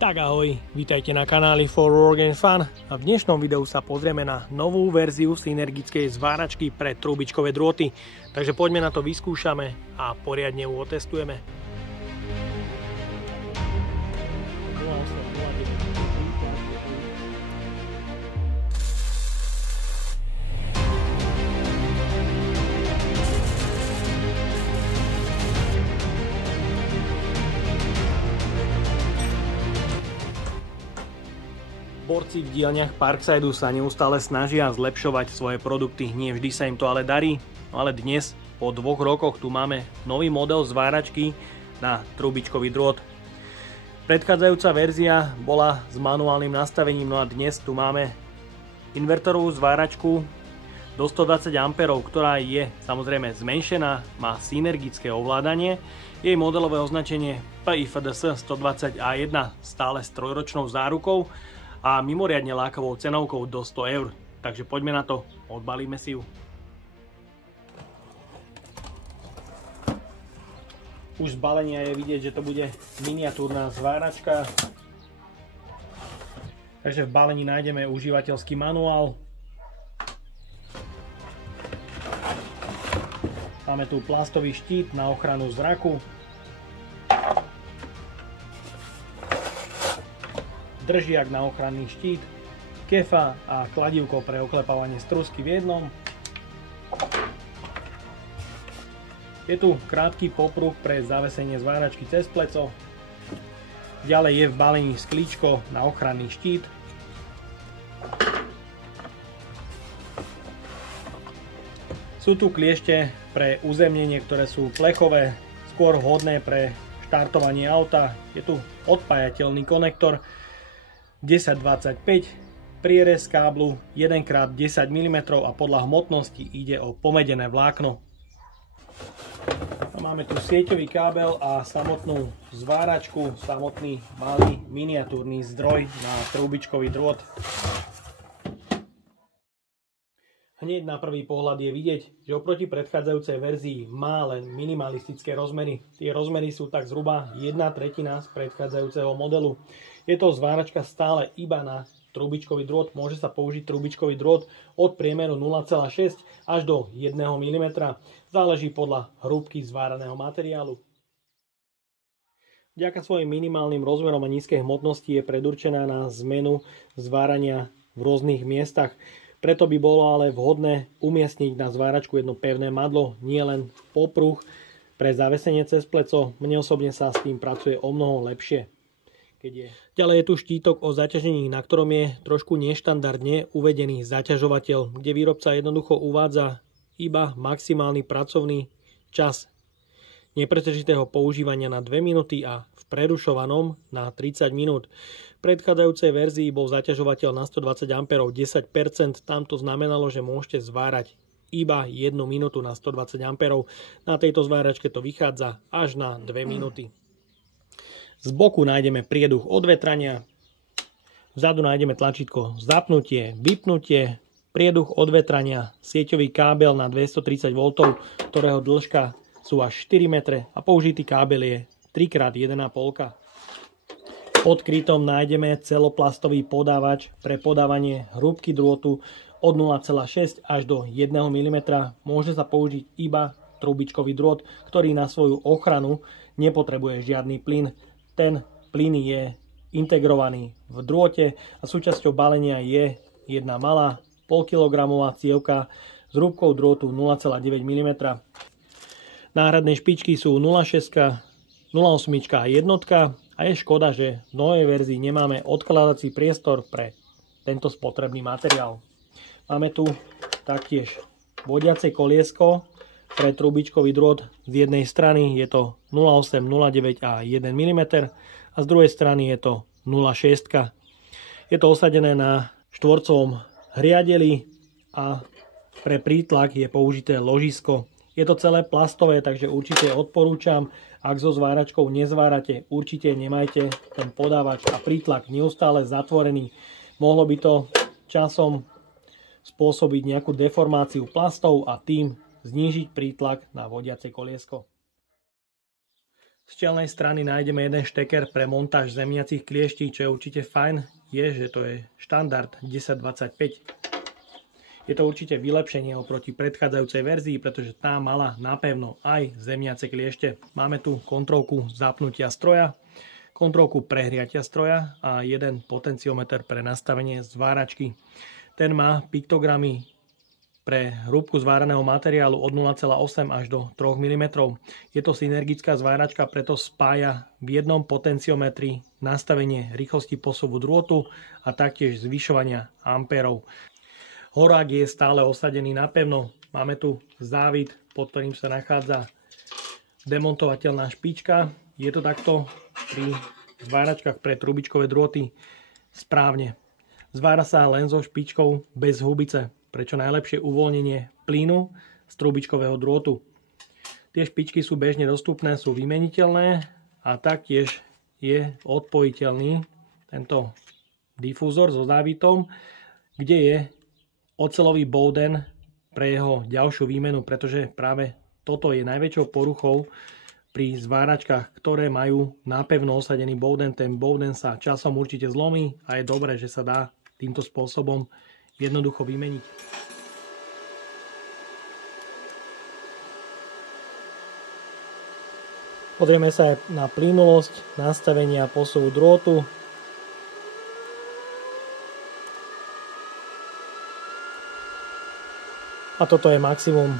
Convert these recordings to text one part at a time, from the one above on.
Tak ahoj, vítajte na kanáli For Work and Fun a v dnešnom videu sa pozrieme na novú verziu synergickej zváračky pre trubičkové drôty. Takže poďme na to, vyskúšame a poriadne ju otestujeme. Borci v dielniach Parksideu sa neustále snažia zlepšovať svoje produkty, nie vždy sa im to ale darí, ale dnes po 2 rokoch tu máme nový model zváračky na trubičkový drôt. Predchádzajúca verzia bola s manuálnym nastavením, no a dnes tu máme invertorovú zváračku do 120 A, ktorá je samozrejme zmenšená, má synergické ovládanie. Jej modelové označenie PIFDS 120A1 stále s 3-ročnou zárukou a mimoriadne lákavou cenovkou do 100 €. Takže poďme na to, odbalíme si ju. Už z balenia je vidieť, že to bude miniatúrna zváračka. Takže v balení nájdeme užívateľský manuál. Máme tu plastový štít na ochranu zraku. Držiak na ochranný štít, kefa a kladívko pre oklepávanie strusky v jednom. Je tu krátky popruh pre zavesenie zváračky cez pleco. Ďalej je v balení sklíčko na ochranný štít. Sú tu kliešte pre uzemnenie, ktoré sú plechové, skôr vhodné pre štartovanie auta. Je tu odpájateľný konektor 1025, prierez káblu 1x10 mm a podľa hmotnosti ide o pomedené vlákno. Máme tu sieťový kábel a samotnú zváračku, samotný malý miniatúrny zdroj na trubičkový drôt. Hneď na prvý pohľad je vidieť, že oproti predchádzajúcej verzii má len minimalistické rozmery. Tie rozmery sú tak zhruba 1/3 z predchádzajúceho modelu. Je to zváračka stále iba na trubičkový drôt. Môže sa použiť trubičkový drôt od priemeru 0,6 až do 1 mm. Záleží podľa hrúbky zváraného materiálu. Vďaka svojim minimálnym rozmerom a nízkej hmotnosti je predurčená na zmenu zvárania v rôznych miestach. Preto by bolo ale vhodné umiestniť na zváračku jedno pevné madlo, nie len popruh pre zavesenie cez pleco. Mne osobne sa s tým pracuje o mnoho lepšie. Ďalej je tu štítok o zaťažení, na ktorom je trošku neštandardne uvedený zaťažovateľ, kde výrobca jednoducho uvádza iba maximálny pracovný čas nepretržitého používania na 2 minúty a v prerušovanom na 30 minút. V predchádzajúcej verzii bol zaťažovateľ na 120 A 10%, tam to znamenalo, že môžete zvárať iba 1 minútu na 120 A. Na tejto zváračke to vychádza až na 2 minúty. Z boku nájdeme prieduch odvetrania, vzadu nájdeme tlačítko zapnutie, vypnutie, prieduch odvetrania, sieťový kábel na 230 V, ktorého dĺžka sú až 4 metre a použitý kábel je 3x1,5. Pod krytom nájdeme celoplastový podávač pre podávanie hrúbky drôtu od 0,6 až do 1 mm. Môže sa použiť iba trubičkový drôt, ktorý na svoju ochranu nepotrebuje žiadny plyn. Ten plyn je integrovaný v drôte a súčasťou balenia je jedna malá 0,5 kg cievka s hrúbkou drôtu 0,9 mm. Náhradné špičky sú 0,6, 0,8 a jednotka a je škoda, že v novej verzii nemáme odkladací priestor pre tento spotrebný materiál. Máme tu taktiež vodiace koliesko pre trubičkový drôt. Z jednej strany je to 0,8, 0,9 a 1 mm a z druhej strany je to 0,6. Je to osadené na štvorcovom hriadeli a pre prítlak je použité ložisko. Je to celé plastové, takže určite odporúčam, ak so zváračkou nezvárate, určite nemajte ten podávač a prítlak neustále zatvorený. Mohlo by to časom spôsobiť nejakú deformáciu plastov a tým znížiť prítlak na vodiace koliesko. Z čelnej strany nájdeme jeden šteker pre montáž zemiacich klieští, čo je určite fajn, je, že to je štandard 1025. Je to určite vylepšenie oproti predchádzajúcej verzii, pretože tá mala napevno aj zemiace kliešte. Máme tu kontrolku zapnutia stroja, kontrolku prehriatia stroja a jeden potenciometer pre nastavenie zváračky. Ten má piktogramy pre hrúbku zváraného materiálu od 0,8 až do 3 mm. Je to synergická zváračka, preto spája v jednom potenciometri nastavenie rýchlosti posuvu drôtu a taktiež zvyšovania ampérov. Horák je stále osadený napevno. Máme tu závit, pod ktorým sa nachádza demontovateľná špička. Je to takto pri zváračkách pre trubičkové drôty správne. Zvára sa len so špičkou bez hubice, prečo najlepšie uvoľnenie plynu z trubičkového drôtu. Tie špičky sú bežne dostupné, sú vymeniteľné a taktiež je odpojiteľný tento difúzor so závitom, kde je oceľový bowden pre jeho ďalšiu výmenu, pretože práve toto je najväčšou poruchou pri zváračkách, ktoré majú napevno osadený bowden. Ten bowden sa časom určite zlomí a je dobré, že sa dá týmto spôsobom jednoducho vymeniť. Pozrieme sa aj na plynulosť nastavenia posuvu drôtu. A toto je maximum.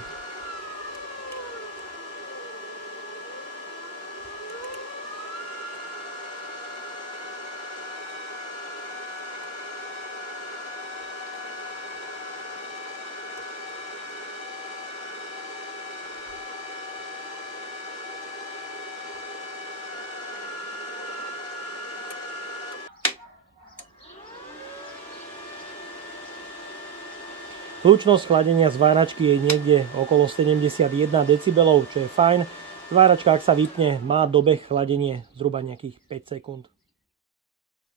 Hlučnosť chladenia zváračky je niekde okolo 71 decibelov, čo je fajn. Zváračka, ak sa vypne, má dobeh chladenie zhruba nejakých 5 sekúnd.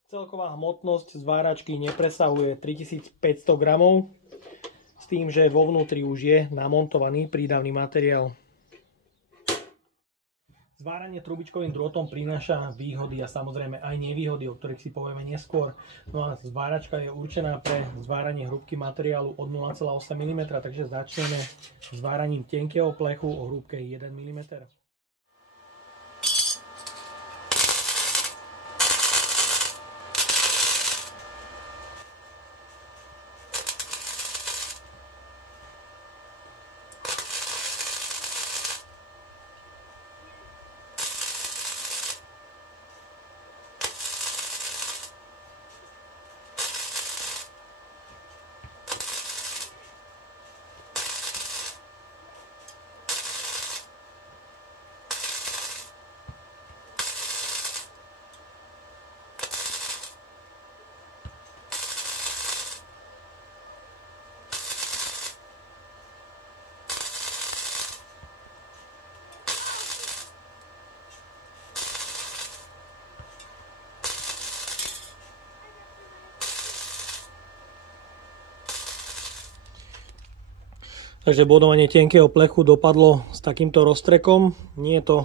Celková hmotnosť zváračky nepresahuje 3500 gramov, s tým, že vo vnútri už je namontovaný prídavný materiál. Zváranie trubičkovým drôtom prináša výhody a samozrejme aj nevýhody, o ktorých si povieme neskôr. No a zváračka je určená pre zváranie hrúbky materiálu od 0,8 mm, takže začneme zváraním tenkého plechu o hrúbke 1 mm. Takže bodovanie tenkého plechu dopadlo s takýmto roztrekom. Nie je to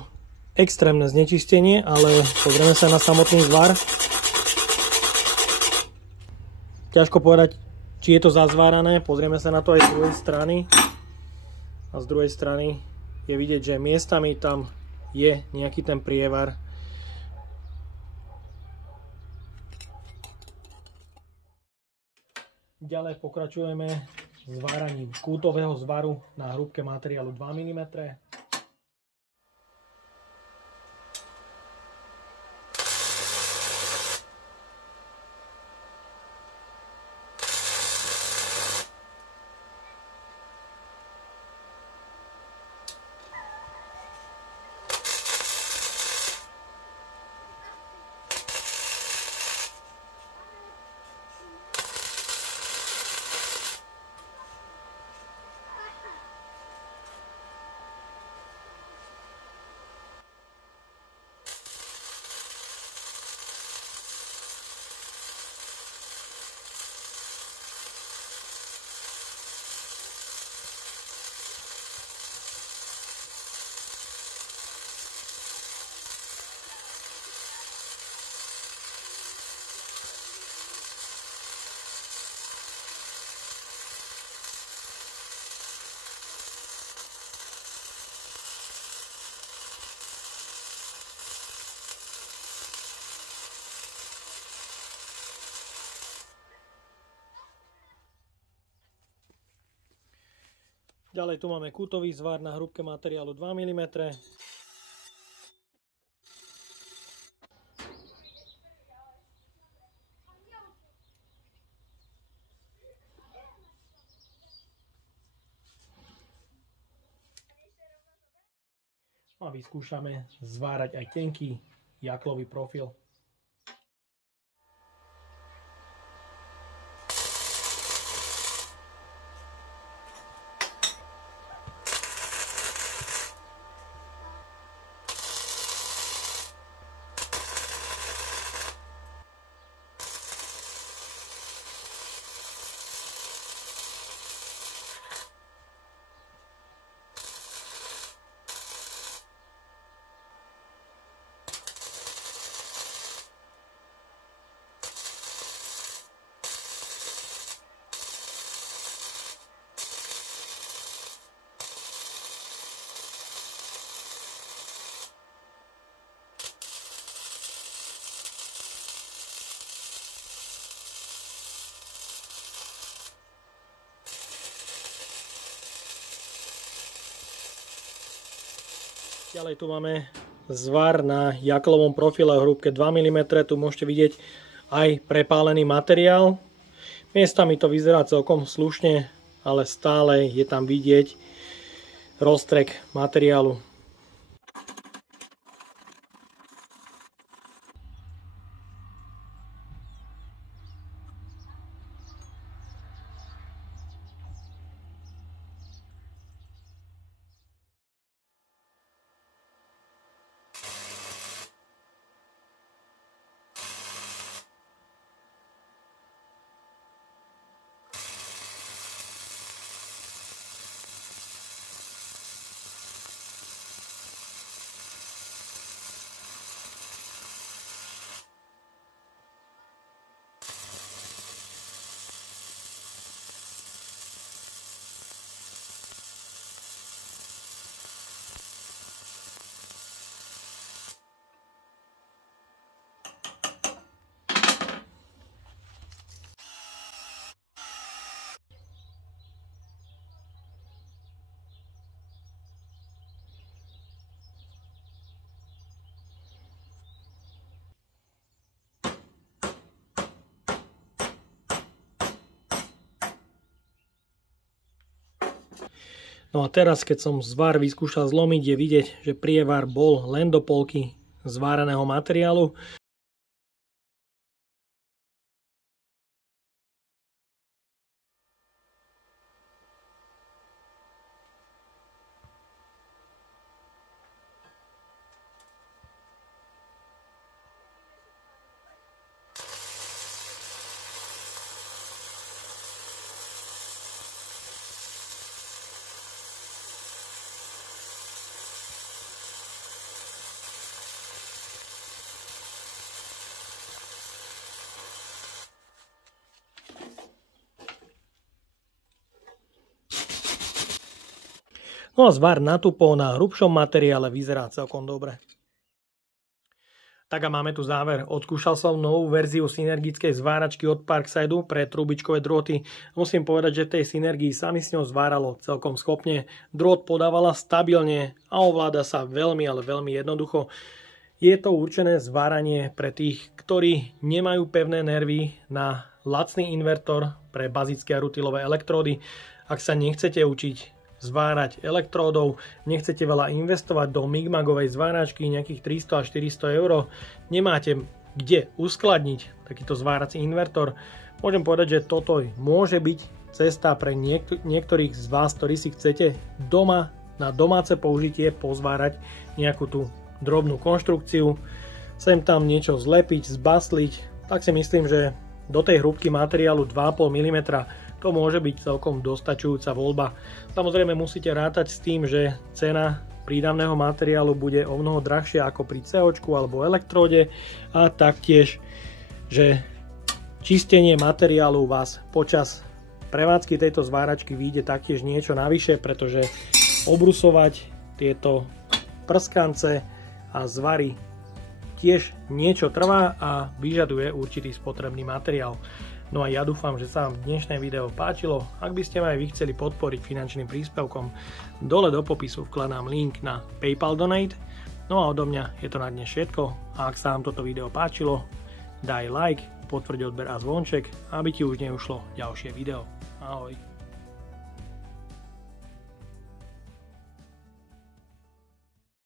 extrémne znečistenie, ale pozrieme sa na samotný zvar. Ťažko povedať, či je to zazvárané. Pozrieme sa na to aj z druhej strany. A z druhej strany je vidieť, že miestami tam je nejaký ten prievar. Ďalej pokračujeme zváraním kútového zvaru na hrúbke materiálu 2 mm. Ďalej tu máme kútový zvar na hrúbke materiálu 2 mm. A vyskúšame zvárať aj tenký jaklový profil. Ďalej tu máme zvar na jaklovom profile v hrúbke 2 mm. Tu môžete vidieť aj prepálený materiál. Miestami to vyzerá celkom slušne, ale stále je tam vidieť roztrek materiálu. No a teraz, keď som zvar vyskúšal zlomiť, je vidieť, že prievar bol len do polky zváraného materiálu. No a zvar na tupo na hrubšom materiále vyzerá celkom dobre. Tak a máme tu záver. Odskúšal som novú verziu synergickej zváračky od Parkside pre trubičkové drôty. Musím povedať, že v tej synergii sa mi s ňou zváralo celkom schopne. Drôt podávala stabilne a ovláda sa veľmi, ale veľmi jednoducho. Je to určené zváranie pre tých, ktorí nemajú pevné nervy na lacný invertor pre bazické a rutilové elektródy. Ak sa nechcete učiť zvárať elektródov, nechcete veľa investovať do migmagovej zváračky, nejakých 300 až 400 eur, nemáte kde uskladniť takýto zvárací invertor, môžem povedať, že toto môže byť cesta pre niektorých z vás, ktorí si chcete doma na domáce použitie pozvárať nejakú tú drobnú konštrukciu, sem tam niečo zlepiť, zbasliť, tak si myslím, že do tej hrúbky materiálu 2,5 mm to môže byť celkom dostačujúca voľba. Samozrejme musíte rátať s tým, že cena prídavného materiálu bude o mnoho drahšia ako pri COčku alebo elektróde a taktiež, že čistenie materiálu vás počas prevádzky tejto zváračky vyjde taktiež niečo navyše, pretože obrusovať tieto prskance a zvary tiež niečo trvá a vyžaduje určitý spotrebný materiál. No a ja dúfam, že sa vám dnešné video páčilo. Ak by ste ma aj vy chceli podporiť finančným príspevkom, dole do popisu vkladám link na PayPal Donate. No a odo mňa je to na dnes všetko. A ak sa vám toto video páčilo, daj like, potvrď odber a zvonček, aby ti už neušlo ďalšie video. Ahoj.